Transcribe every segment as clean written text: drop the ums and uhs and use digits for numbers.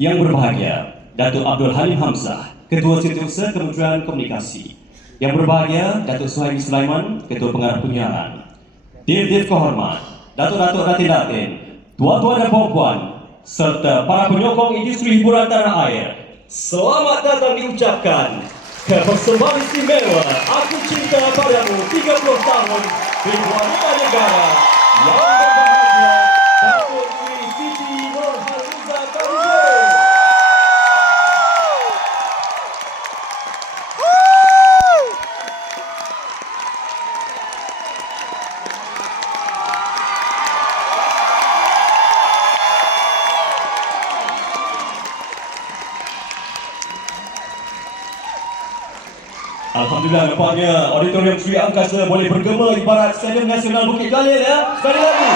Yang berbahagia, Datuk Abdul Halim Hamzah, Ketua Setiausaha Kementerian Komunikasi. Yang berbahagia, Datuk Suhaimi Sulaiman, Ketua Pengarah Penyiaran. Dir kehormat, Datuk-Datuk Datin-Datin, tuan-tuan dan puan-puan, serta para penyokong industri hiburan tanah air. Selamat datang diucapkan ke persembahan istimewa Aku Cinta Padamu 30 tahun Wanita Negara yang berbahagia Datuk Sri Siti Nurhaliza Tarudin. Alhamdulillah, nampaknya Auditorium Sri Angkasa boleh bergema ibarat Stadium Nasional Bukit Jalil ya. Sekali lagi.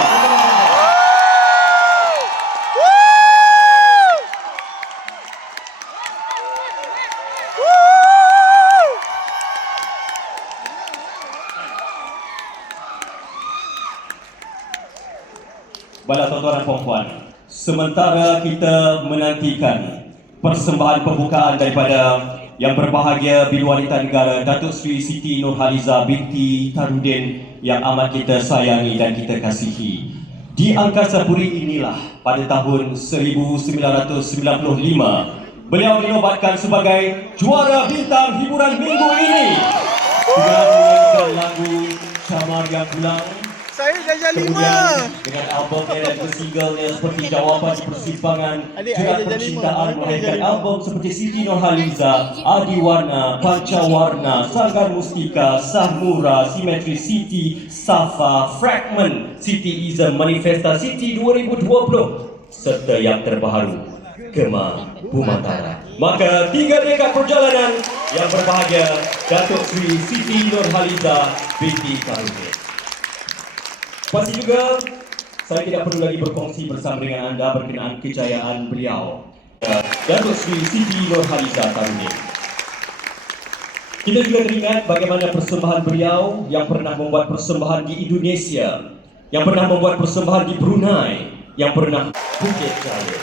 Baiklah tuan-tuan dan puan-puan, sementara kita menantikan persembahan pembukaan daripada Yang berbahagia Bidang Wanita Negara Datuk Sri Siti Nurhaliza binti Tarudin yang amat kita sayangi dan kita kasihi. Di Angkasa Puri inilah pada tahun 1995 beliau dinobatkan sebagai juara bintang hiburan minggu ini dengan menyanyikan lagu Camar Yang Pulang. Saya Jaja 5. Dengan albumnya dan singlenya seperti Jawapan di Persimpangan, Jerat Percintaan, melahirkan album seperti Siti Nurhaliza, Adiwarna, Pancawarna, Sanggar Mustika, Sahmura, Simetri Siti, Safa, Fragment, Siti Ism, Manifesta Siti 2020 serta yang terbaru Gema Bumantara. Maka 3 dekad perjalanan yang berbahagia Datuk Sri Siti Nurhaliza binti Tarudin. Pasti juga saya tidak perlu lagi berkongsi bersama dengan anda berkenaan kejayaan beliau Datuk Sri Siti Nurhaliza Tarudin. Kita juga teringat bagaimana persembahan beliau yang pernah membuat persembahan di Indonesia, yang pernah membuat persembahan di Brunei, yang pernah Bukit Jalil.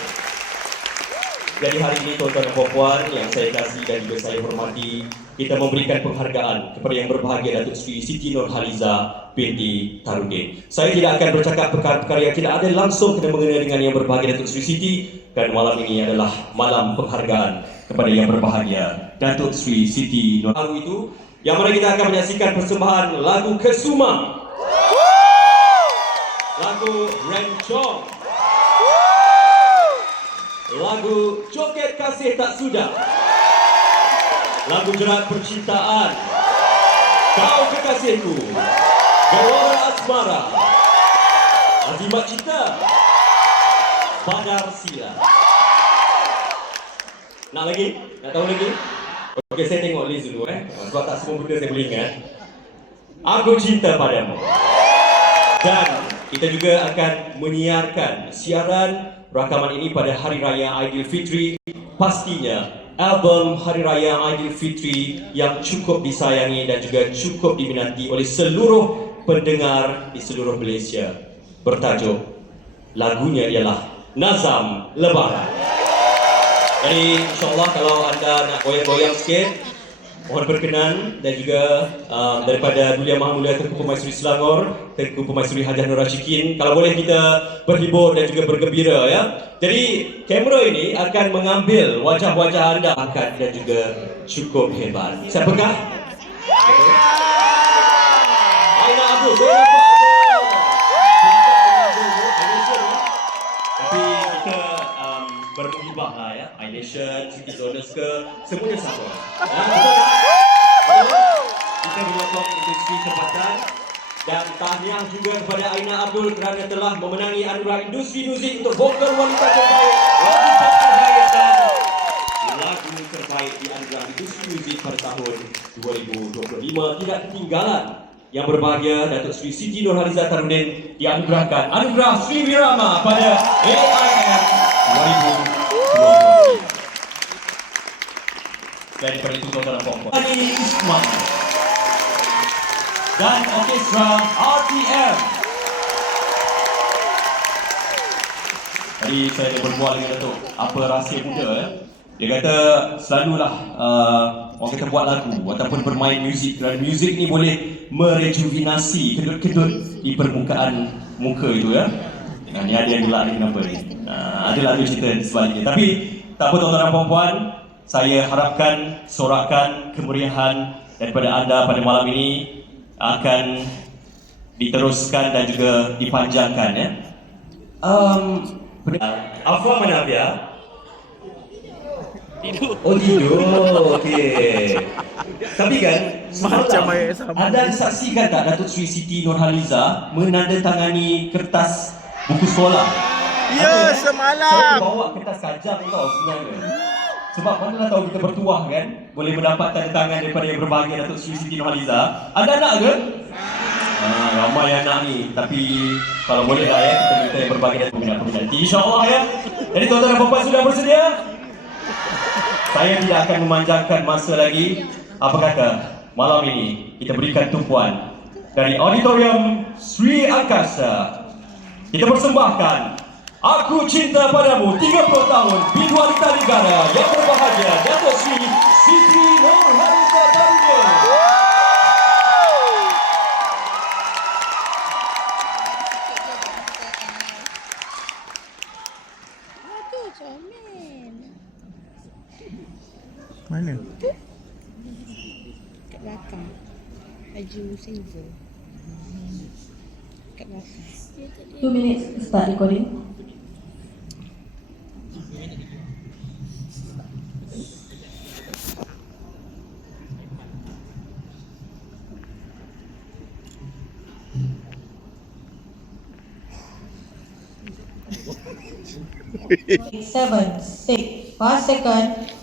Jadi hari ini tuan-tuan dan puan-puan yang saya kasih dan juga saya hormati, kita memberikan penghargaan kepada yang berbahagia Datuk Sri Siti Nurhaliza binti Tarudin. Saya tidak akan bercakap perkara-perkara yang tidak ada langsung kena mengenai dengan yang berbahagia Datuk Sri Siti, dan malam ini adalah malam penghargaan kepada yang berbahagia Datuk Sri Siti Nurhaliza itu, yang mana kita akan menyaksikan persembahan lagu Kesuma, lagu Rencong, lagu Joget Kasih Tak Sudah, lagu Jerat Percintaan, Kau Kekasihku, Gelora Asmara, Azimat Cinta, Badar Sila. Nak lagi? Nak tahu lagi? Okey, saya tengok list dulu sebab tak semua benda saya boleh ingat. Aku Cinta Padamu. Dan kita juga akan menyiarkan siaran rakaman ini pada Hari Raya Aidilfitri. Pastinya album Hari Raya Aidilfitri yang cukup disayangi dan juga cukup diminati oleh seluruh pendengar di seluruh Malaysia. Bertajuk, lagunya ialah Nazam Lebaran. Jadi insyaAllah kalau anda nak goyang-goyang sikit, mohon berkenan, dan juga daripada Duli Yang Maha Mulia Tengku Pemaisuri Selangor, Tengku Pemaisuri Hajah Nur Rashikin, kalau boleh kita berhibur dan juga bergembira ya. Jadi kamera ini akan mengambil wajah-wajah anda bakat dan juga cukup hebat. Siapakah? Aina Abdul, saya nampak ada tapi kita bermuhibah lah ya. iNation, City Zoners ke, semuanya sama. Kita menyokong industri tempatan. Dan tahniah juga kepada Aina Abdul kerana telah memenangi anugerah industri muzik untuk vokal wanita terbaik, lagu pop terbaik dan lagu terbaik di anugerah industri muzik pada tahun 2025. Tidak ketinggalan yang berbahagia Datuk Sri Siti Nurhaliza Tarudin dianugerahkan anugerah Sri Wirama pada AIM 2020. Dan daripada itu tuan-tuan dan puan-puan, Ali Ismail dan orkestra RTM. Tadi saya berbual dengan Datuk, apa rahsia muda ya. Dia kata selalulah orang kata buat lagu ataupun bermain muzik, kerana muzik ni boleh merejuvenasi kedut-kedut di permukaan muka itu ya. Nah, ni ada yang gelak ni kenapa ni? Ada lagu cerita di sebaliknya. Tapi tak apa tuan-tuan dan puan-puan, saya harapkan sorakan kemeriahan daripada anda pada malam ini akan diteruskan dan juga dipanjangkan ya. Afwan Manafia. Oh tidur, okey. Tapi kan, Macam ayat sama. anda saksikan tak Datuk Seri Siti Nurhaliza menandatangani kertas buku sekolah? Ya, Ada, semalam. Saya bawa kertas kajang tau sebenarnya. Sebab manalah tahu kita bertuah kan, boleh mendapat tanda tangan daripada yang berbahagia Datuk Seri Siti Nurhaliza. Ada anak ke? Ramai anak ni, tapi kalau boleh lah ya, kita minta yang berbahagia dan peminat-peminat. InsyaAllah ya. Jadi tuan-tuan dan puan-puan sudah bersedia? Saya tidak akan memanjangkan masa lagi. Apa kata malam ini kita berikan tumpuan dari Auditorium Sri Angkasa. Kita persembahkan Aku Cinta Padamu 30 tahun Bidualita Negara yang berbahagia Datuk Seri Siti Nurhaliza Darujeng. Mana? Kat belakang. Baju silver. Kat belakang. 2 minutes start recording. Seven, 6, 5 seconds.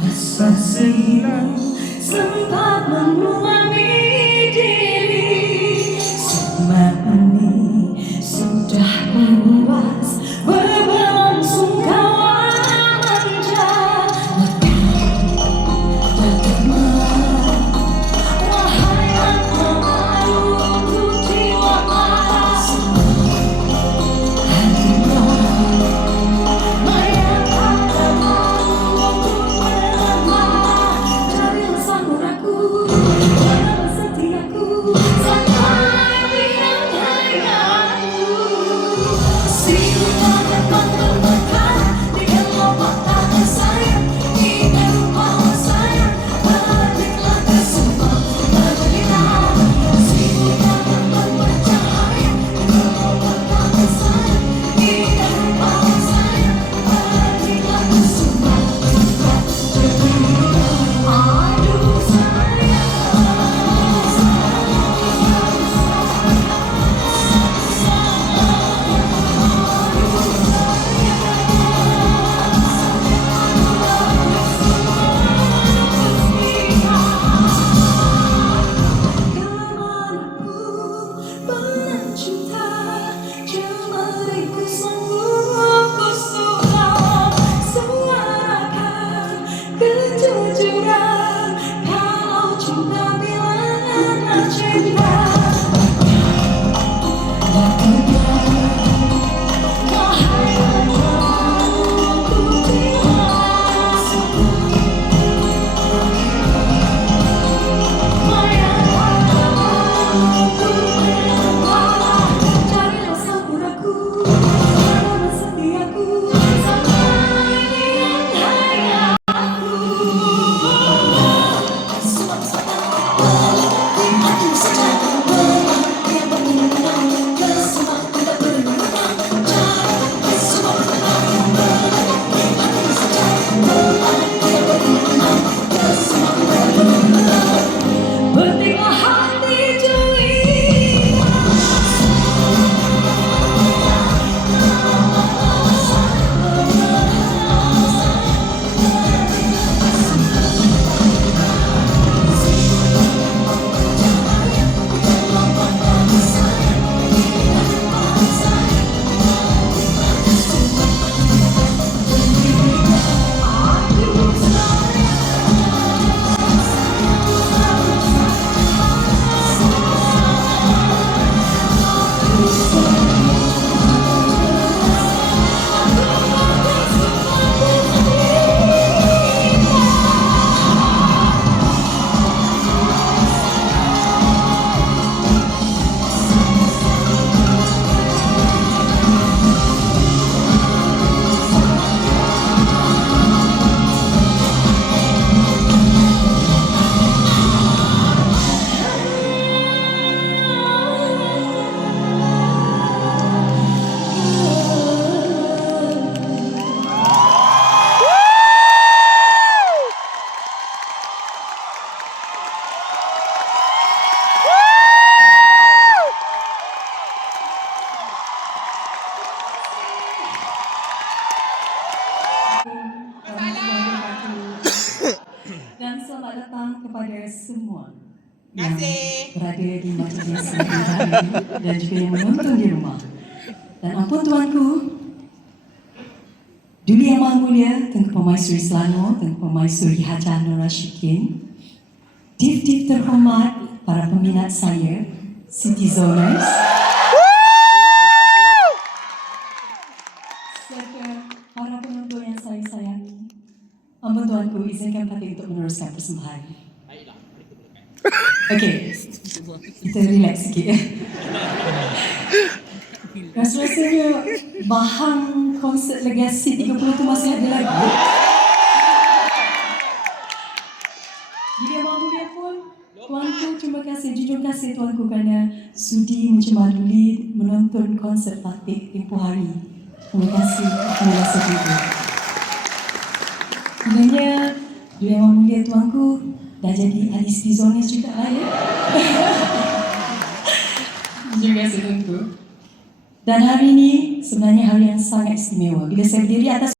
Masa silam sempat mengulangi diri. Semua ini sudah puas berlangsung kawan manja. Wahai aku untuk jiwa panas. yang berada di majlis sendiri hari ini dan juga yang menonton di rumah. Dan ampun tuanku, Duli Yang Maha Mulia Tengku Permaisuri Selangor, Tengku Permaisuri Hajah Nur Rashikin, Div-Div terhormat, para peminat saya, City Zoners, serta para penonton yang saya sayangi. Ampun tuanku, izinkan Fatih untuk meneruskan persembahan. Okey, kita relax sikit. Rasa-rasanya bahan konsert Legacy 30 tu masih ada lagi. Jadi Yang Maha Mulia pun, tuanku terima kasih, jujur kasih tuanku kerana sudi mencemaduli menonton konsert Fatih tempoh hari. Terima kasih kerana setuju. Sebenarnya Yang Maha Mulia tuanku dah jadi ahli Stizonis juga lah ya. Jujur kasih tuanku. Dan hari ini sebenarnya hari yang sangat istimewa. Bila saya berdiri atas